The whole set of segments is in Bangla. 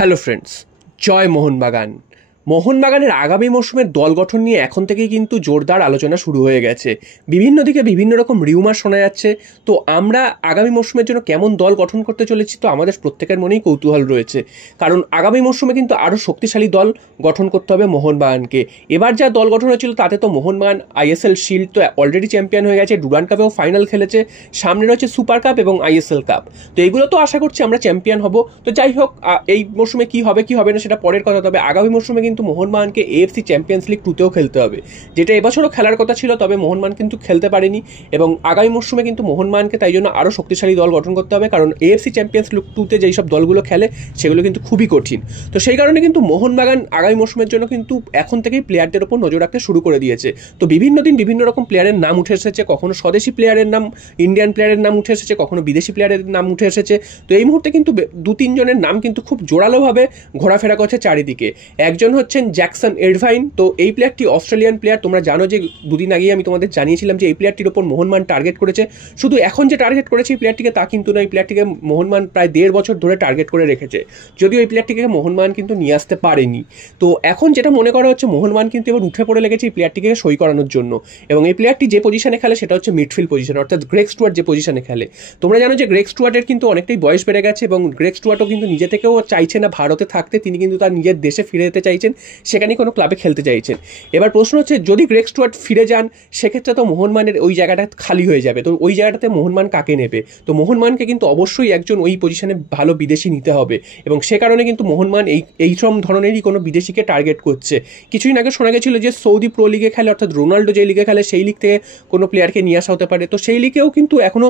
হ্যালো ফ্রেন্ডস, জয় মোহনবাগান। মোহনবাগানের আগামী মরশুমের দল গঠন নিয়ে এখন থেকেই কিন্তু জোরদার আলোচনা শুরু হয়ে গেছে। বিভিন্ন দিকে বিভিন্ন রকম রিউমার শোনা যাচ্ছে। তো আমরা আগামী মরশুমের জন্য কেমন দল গঠন করতে চলেছি, তো আমাদের প্রত্যেকের মনেই কৌতূহল রয়েছে। কারণ আগামী মরশুমে কিন্তু আরও শক্তিশালী দল গঠন করতে হবে মোহনবাগানকে। এবার যা দল গঠন হয়েছিল তাতে তো মোহনবাগান আইএসএল শিল্ড তো অলরেডি চ্যাম্পিয়ন হয়ে গেছে, ডুরান্ড কাপেও ফাইনাল খেলেছে, সামনে রয়েছে সুপার কাপ এবং আইএসএল কাপ। তো এইগুলো তো আশা করছি আমরা চ্যাম্পিয়ন হব। তো যাই হোক, এই মরশুমে কি হবে কি হবে না সেটা পরের কথা। তবে আগামী মরশুমে কিন্তু মোহনবাগানকে এএফসি চ্যাম্পিয়ন্স লিগ 2তেও খেলতে হবে, যেটা এবছরও খেলার কথা ছিল, তবে মোহনবাগান কিন্তু খেলতে পারেনি। এবং আগামী মরশুমে কিন্তু মোহনবাগানকে তাই জন্য আরও শক্তিশালী দল গঠন করতে হবে, কারণ এএফসি চ্যাম্পিয়ন্স লিগ 2তে যেই সব দলগুলো খেলে সেগুলো কিন্তু খুবই কঠিন। তো সেই কারণে কিন্তু মোহনবাগান আগামী মরশুমের জন্য কিন্তু এখন থেকেই প্লেয়ারদের উপর নজর রাখতে শুরু করে দিয়েছে। তো বিভিন্ন দিন বিভিন্ন রকম প্লেয়ারের নাম উঠে এসেছে, কখনো স্বদেশি প্লেয়ারের নাম, ইন্ডিয়ান প্লেয়ারের নাম উঠে এসেছে, কখনো বিদেশি প্লেয়ারের নাম উঠে এসেছে। তো এই মুহূর্তে কিন্তু 2-3 জনের নাম কিন্তু খুব জোরালোভাবে ঘোরাফেরা করছে চারিদিকে। একজন হচ্ছেন জ্যাকসন এরভাইন। তো এই প্লেয়ারটি অস্ট্রেলিয়ান প্লেয়ার। তোমরা জানো যে দুদিন আগেই আমি তোমাদের জানিয়েছিলাম যে এই প্লেয়ারটির ওপর মোহনবাগান টার্গেট করেছে। শুধু এখন যে টার্গেট করেছে এই প্লেয়ারটিকে তা কিন্তু না, এই প্লেয়ারটিকে মোহনবাগান প্রায় 1.5 বছর ধরে টার্গেট করে রেখেছে, যদিও এই প্লেয়ারটিকে মোহনবাগান কিন্তু নিয়ে আসতে পারেনি। তো এখন যেটা মনে করা হচ্ছে মোহনবাগান কিন্তু এবার উঠে পড়ে লেগেছে এই প্লেয়ারটিকে সই করানোর জন্য। এবং এই প্লেয়ারটি যে পজিশনে খেলে সেটা হচ্ছে মিডফিল্ড পজিশন, অর্থাৎ গ্রেগ স্টুয়ার্ট যে পজিশনে খেলে। তোমরা জানো যে গ্রেগ স্টুয়ার্টের কিন্তু অনেকটাই বয়স বেড়ে গেছে এবং গ্রেগ স্টুয়ার্টও কিন্তু নিজে থেকেও চাইছে না ভারতে থাকতে, তিনি কিন্তু তার নিজের দেশে ফিরে যেতে চাইছেন, সেখানে কোনো ক্লাবে খেলতে চাইছেন। এবার প্রশ্ন হচ্ছে যদি গ্রেগ স্টুয়ার্ট ফিরে যান সেক্ষেত্রে তো মোহনবাগানের ওই জায়গাটা খালি হয়ে যাবে। তো ওই জায়গাটাতে মোহনবাগান কাকে নেবে? তো মোহনবাগানকে কিন্তু অবশ্যই একজন ওই পজিশনে ভালো বিদেশি নিতে হবে এবং সে কারণে কিন্তু মোহনবাগান এই সব ধরনেরই কোনো বিদেশিকে টার্গেট করছে। কিছুদিন আগে শোনা গেছিল যে সৌদি প্রো লিগে খেলে, অর্থাৎ রোনাল্ডো যে লিগে খেলে সেই লিগ থেকে কোনো প্লেয়ারকে নিয়ে আসা হতে পারে। তো সেই লিগেও কিন্তু এখনও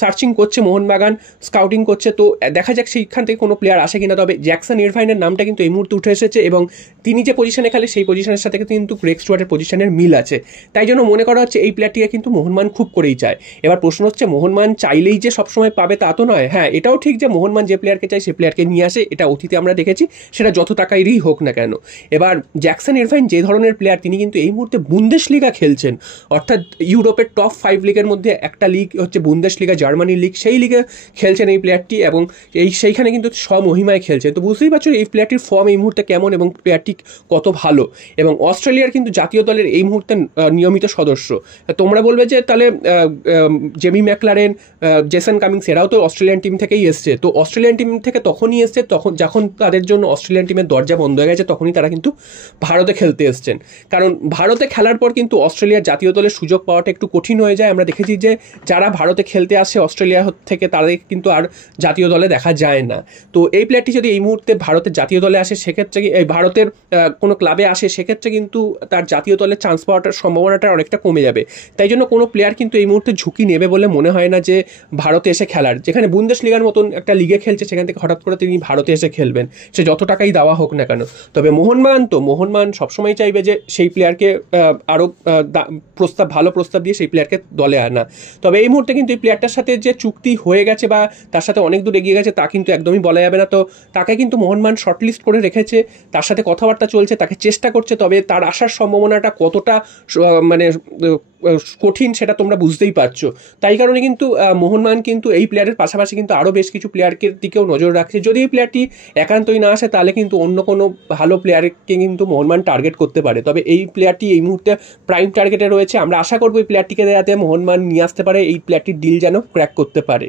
সার্চিং করছে মোহনবাগান, স্কাউটিং করছে। তো দেখা যাক সেইখান থেকে কোনো প্লেয়ার আসে কিনা। তবে জ্যাকসন ইরভাইনের নামটা কিন্তু এই মুহূর্তে উঠে এসেছে এবং তিনি যে পজিশনে খেলে সেই পজিশনের সাথে কিন্তু গ্রেগ স্টুয়ার্টের পজিশনের মিল আছে। তাই জন্য মনে করা হচ্ছে এই প্লেয়ারটিকে কিন্তু মোহনবাগান খুব করেই চায়। এবার প্রশ্ন হচ্ছে মোহনবাগান চাইলেই যে সবসময় পাবে তা তো নয়। হ্যাঁ, এটাও ঠিক যে মোহনবাগান যে প্লেয়ারকে চায় সে প্লেয়ারকে নিয়ে আসে, এটা অতীতে আমরা দেখেছি, সেটা যত টাকারই হোক না কেন। এবার জ্যাকসন ইরভাইন যে ধরনের প্লেয়ার, তিনি কিন্তু এই মুহূর্তে বুন্দেশলিগা খেলছেন, অর্থাৎ ইউরোপের টপ 5 লিগের মধ্যে একটা লিগ হচ্ছে বুন্দেশলিগা, জার্মানির লিগ, সেই লিগে খেলছেন এই প্লেয়ারটি এবং সেইখানে কিন্তু স্বমহিমায় খেলছেন। তো বুঝতেই পারছো এই প্লেয়ারটির ফর্ম এই মুহূর্তে কেমন এবং প্লেয়ারটি কত ভালো। এবং অস্ট্রেলিয়ার কিন্তু জাতীয় দলের এই মুহূর্তে নিয়মিত সদস্য। তোমরা বলবে যে তাহলে জেমি ম্যাকলারেন, জেসন কামিংস এরাও তো অস্ট্রেলিয়ান টিম থেকেই এসছে। তো অস্ট্রেলিয়ান টিম থেকে তখনই এসছে যখন তাদের জন্য অস্ট্রেলিয়ান টিমের দরজা বন্ধ হয়ে গেছে, তখনই তারা কিন্তু ভারতে খেলতে এসছেন। কারণ ভারতে খেলার পর কিন্তু অস্ট্রেলিয়ার জাতীয় দলের সুযোগ পাওয়াটা একটু কঠিন হয়ে যায়। আমরা দেখেছি যে যারা ভারতে খেলতে আসে অস্ট্রেলিয়া থেকে তাদের কিন্তু আর জাতীয় দলে দেখা যায় না। তো এই প্লেয়ারটি যদি এই মুহূর্তে ভারতের জাতীয় দলে আসে, সেক্ষেত্রে এই ভারতের কোনো ক্লাবে আসে, সেক্ষেত্রে কিন্তু তার জাতীয় দলে চান্স পাওয়াটার সম্ভাবনাটা অনেকটা কমে যাবে। তাই জন্য কোনো প্লেয়ার কিন্তু এই মুহূর্তে ঝুঁকি নেবে বলে মনে হয় না যে ভারতে এসে খেলার, যেখানে বুন্দেশলিগার মতন একটা লিগে খেলছে সেখান থেকে হঠাৎ করে তিনি ভারতে এসে খেলবেন, সে যত টাকাই দেওয়া হোক না কেন। তবে মোহনবাগান সবসময় চাইবে যে সেই প্লেয়ারকে আরও ভালো প্রস্তাব দিয়ে সেই প্লেয়ারকে দলে আনা। তবে এই মুহূর্তে কিন্তু এই প্লেয়ারটার সাথে যে চুক্তি হয়ে গেছে বা তার সাথে অনেক দূর এগিয়ে গেছে তা কিন্তু একদমই বলা যাবে না। তো তাকে কিন্তু মোহনবাগান শর্টলিস্ট করে রেখেছে, তার সাথে কথাবার্তা চলছে, তাকে চেষ্টা করছে। তবে তার আসার সম্ভাবনাটা কতটা মানে কঠিন সেটা তোমরা বুঝতেই পারছো। তাই কারণে কিন্তু মোহনবাগান কিন্তু এই প্লেয়ারের পাশাপাশি কিন্তু আরও বেশ কিছু প্লেয়ারকে দিকেও নজর রাখছে। যদি এই প্লেয়ারটি একান্তই না আসে তাহলে কিন্তু অন্য কোনো ভালো প্লেয়ারকে কিন্তু মোহনবাগান টার্গেট করতে পারে। তবে এই প্লেয়ারটি এই মুহূর্তে প্রাইম টার্গেটে রয়েছে। আমরা আশা করবো এই প্লেয়ারটিকে যাতে মোহনবাগান নিয়ে আসতে পারে, এই প্লেয়ারটির ডিল যেন ক্র্যাক করতে পারে।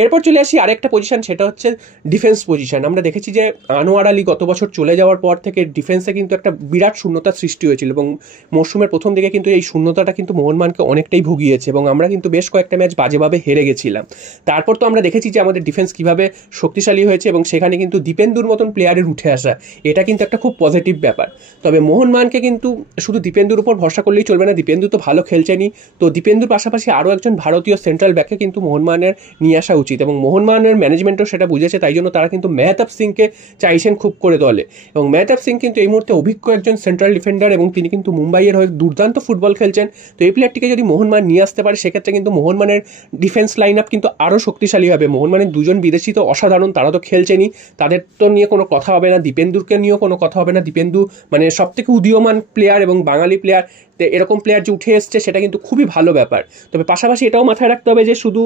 এরপর চলে আসি আরেকটা পজিশন, সেটা হচ্ছে ডিফেন্স পজিশন। আমরা দেখেছি যে আনোয়ার আলী গত বছর চলে যাওয়ার পর থেকে ডিফেন্সে কিন্তু একটা বিরাট শূন্যতার সৃষ্টি হয়েছিল এবং মরশুমের প্রথম দিকে কিন্তু এই শূন্যতাটা কিন্তু মোহনবাগানকে অনেকটাই ভুগিয়েছে এবং আমরা কিন্তু বেশ কয়েকটা ম্যাচ বাজেভাবে হেরে গেছিলাম। তারপর তো আমরা দেখেছি যে আমাদের ডিফেন্স কিভাবে শক্তিশালী হয়েছে এবং সেখানে কিন্তু দীপেন্দুর মতন প্লেয়ারের উঠে আসা, এটা কিন্তু একটা খুব পজিটিভ ব্যাপার। তবে মোহনবাগানকে কিন্তু শুধু দীপেন্দুর উপর ভরসা করলেই চলবে না, দীপেন্দু তো ভালো খেলছেনই। তো দীপেন্দুর পাশাপাশি আরও একজন ভারতীয় সেন্ট্রাল ব্যাককে কিন্তু মোহনবাগানের নিয়ে আসা উচিত এবং মোহনবাগানের ম্যানেজমেন্টও সেটা বুঝেছে। তাই জন্য তারা কিন্তু মেহতাব সিংকে চাইছেন খুব করে দলে এবং মেহতাব সিং কিন্তু এই মুহূর্তে অভিজ্ঞ একজন সেন্ট্রাল ডিফেন্ডার এবং তিনি কিন্তু মুম্বাইয়ের হয়ে দুর্দান্ত ফুটবল খেলছেন। তো এই প্লেয়ারটিকে যদি মোহনবাগান নিয়ে আসতে পারে সেক্ষেত্রে কিন্তু মোহনবাগানের ডিফেন্স লাইন আপ কিন্তু আরও শক্তিশালী হবে। মোহনবাগানের দুজন বিদেশি তো অসাধারণ, তারা তো খেলছেনই, তাদের তো নিয়ে কোনো কথা হবে না। দীপেন্দুকে নিয়েও কোনো কথা হবে না। দীপেন্দু মানে সব থেকে উদীয়মান প্লেয়ার এবং বাঙালি প্লেয়ার, এরকম প্লেয়ার যে উঠে এসছে সেটা কিন্তু খুবই ভালো ব্যাপার। তবে পাশাপাশি এটাও মাথায় রাখতে হবে যে শুধু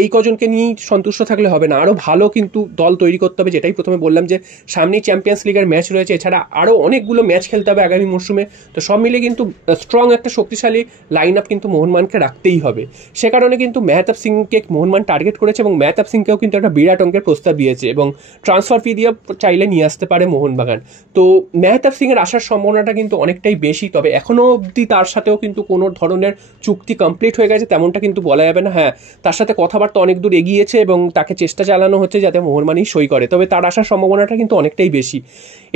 এই কজনকে নিয়েই সন্তুষ্ট থাকলে হবে না, আরও ভালো কিন্তু দল তৈরি করতে হবে। যেটাই প্রথমে বললাম যে সামনেই চ্যাম্পিয়ন্স লিগের ম্যাচ রয়েছে, এছাড়া আরও অনেকগুলো ম্যাচ খেলতে হবে আগামী মরশুমে। তো সব মিলে কিন্তু স্ট্রং একটা শক্তিশালী লাইন আপ কিন্তু মোহনবাগানকে রাখতেই হবে। সে কারণে কিন্তু মেহতাব সিংকে মোহনবাগান টার্গেট করেছে এবং মেহতাব সিংকেও কিন্তু একটা বিরাট অঙ্কের প্রস্তাব দিয়েছে এবং ট্রান্সফার ফি দিয়ে চাইলে নিয়ে আসতে পারে মোহনবাগান। তো মেহতাব সিংয়ের আসার সম্ভাবনাটা কিন্তু অনেকটাই বেশি, তবে এখনও অবধি তার সাথেও কিন্তু কোনো ধরনের চুক্তি কমপ্লিট হয়ে গেছে তেমনটা কিন্তু বলা যাবে না। হ্যাঁ, তার সাথে কথাবার্তা অনেক দূর এগিয়েছে এবং তাকে চেষ্টা চালানো হচ্ছে যাতে মোহনবাগানই সই করে, তবে তার আসার সম্ভাবনাটা কিন্তু অনেকটাই বেশি।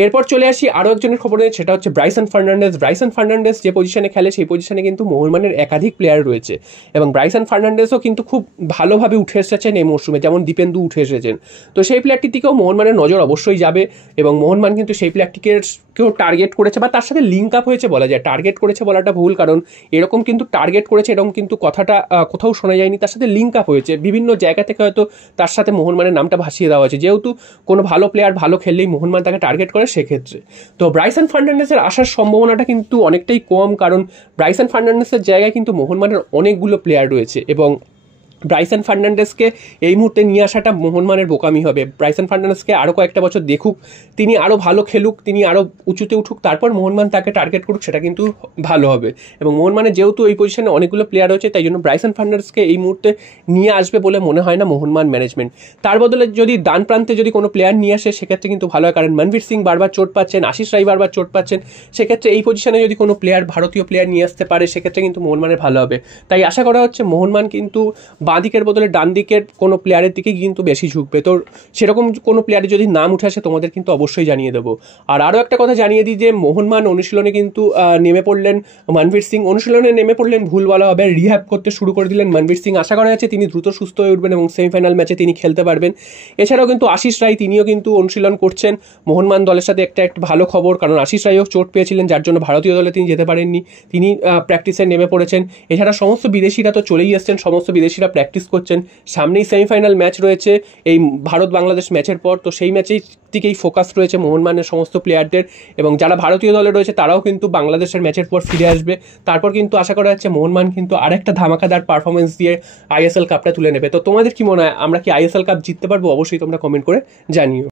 এরপর চলে আসি আরও একজনের খবরে, সেটা হচ্ছে ব্রাইসন ফার্নান্ডেজ। ব্রাইসন ফার্নান্ডেজ যে পজিশনে খেলে সেই পজিশনে কিন্তু মোহনবাগানের একাধিক প্লেয়ার রয়েছে এবং ব্রাইসন ফার্নান্ডেজও কিন্তু খুব ভালোভাবে উঠে এসেছেন এই মরশুমে, যেমন দীপেন্দু উঠে এসেছেন। তো সেই প্লেয়ারটির দিকেও মোহনবাগানের নজর অবশ্যই যাবে এবং মোহনবাগান কিন্তু সেই প্লেয়ারটিকেও টার্গেট করেছে বা তার সাথে লিঙ্ক আপ হয়েছে বলা যায়। টার্গেট করেছে বলাটা ভুল, কারণ এরকম কিন্তু টার্গেট করেছে এরকম কিন্তু কথাটা কোথাও শোনা যায়নি। তার সাথে লিঙ্ক আপ হয়েছে, বিভিন্ন জায়গা থেকে হয়তো তার সাথে মোহনবাগানের নামটা ভাসিয়ে দেওয়া হয়েছে, যেহেতু কোনো ভালো প্লেয়ার ভালো খেললেই মোহনবাগান তাকে টার্গেট করে সেক্ষেত্রে। তো ব্রাইসন ফার্নান্ডেজের আসার সম্ভাবনাটা কিন্তু অনেকটাই কম, কারণ ব্রাইসন ফার্নান্ডেজের জায়গায় কিন্তু মোহনবাগানের অনেকগুলো প্লেয়ার রয়েছে এবং ব্রাইসন ফার্নান্ডেজকে এই মুহূর্তে নিয়ে আসাটা মোহনবাগানের বোকামি হবে। ব্রাইসন ফার্নান্ডেজকে আরও কয়েকটা বছর দেখুক, তিনি আরও ভালো খেলুক, তিনি আরও উঁচুতে উঠুক, তারপর মোহনবাগান তাকে টার্গেট করুক, সেটা কিন্তু ভালো হবে। এবং মোহনবাগানের যেহেতু এই পজিশনে অনেকগুলো প্লেয়ার রয়েছে, তাই জন্য ব্রাইসন ফার্নান্ডেজকে এই মুহূর্তে নিয়ে আসবে বলে মনে হয় না মোহনবাগান ম্যানেজমেন্ট। তার বদলে যদি ডান প্রান্তে যদি কোনো প্লেয়ার নিয়ে আসে সেক্ষেত্রে কিন্তু ভালো হয়, কারণ মনবীর সিং বারবার চোট পাচ্ছেন, আশিস রাই বারবার চোট পাচ্ছেন। সেক্ষেত্রে এই পজিশনে যদি কোনো প্লেয়ার ভারতীয় প্লেয়ার নিয়ে আসতে পারে সেক্ষেত্রে কিন্তু মোহনবাগানের ভালো হবে। তাই আশা করা হচ্ছে মোহনবাগান কিন্তু বাঁ দিকের বদলে ডান দিকের কোনো প্লেয়ারের দিকে কিন্তু বেশি ঝুঁকবে। তো সেরকম কোনো প্লেয়ারের যদি নাম উঠে আসে তোমাদের কিন্তু অবশ্যই জানিয়ে দেবো। আর আরও একটা কথা জানিয়ে দিই যে মোহনবাগান অনুশীলনে কিন্তু নেমে পড়লেন মনবীর সিং, অনুশীলনে নেমে পড়লেন ভুল বলা হবে, রিহ্যাব করতে শুরু করে দিলেন মনবীর সিং। আশা করা যাচ্ছে তিনি দ্রুত সুস্থ হয়ে উঠবেন এবং সেমিফাইনাল ম্যাচে তিনি খেলতে পারবেন। এছাড়াও কিন্তু আশিস রাই তিনিও কিন্তু অনুশীলন করছেন মোহনবাগান দলের সাথে, একটা ভালো খবর, কারণ আশিস রাইও চোট পেয়েছিলেন যার জন্য ভারতীয় দলে তিনি যেতে পারেননি, তিনি প্র্যাকটিসে নেমে পড়েছেন। এছাড়া সমস্ত বিদেশিরা তো চলেই আসছেন, সমস্ত বিদেশিরা প্র্যাকটিস করছেন। সামনেই সেমিফাইনাল ম্যাচ রয়েছে এই ভারত বাংলাদেশ ম্যাচের পর, তো সেই ম্যাচেই দিকেই ফোকাস রয়েছে মোহনবাগানের সমস্ত প্লেয়ারদের এবং যারা ভারতীয় দলে রয়েছে তারাও কিন্তু বাংলাদেশের ম্যাচের পর ফিরে আসবে। তারপর কিন্তু আশা করা যাচ্ছে মোহনবাগান কিন্তু আরেকটা ধামাকাদার পারফরমেন্স দিয়ে আইএসএল কাপটা তুলে নেবে। তো তোমাদের কি মনে হয়, আমরা কি আইএসএল কাপ জিততে পারবো? অবশ্যই তোমরা কমেন্ট করে জানিও।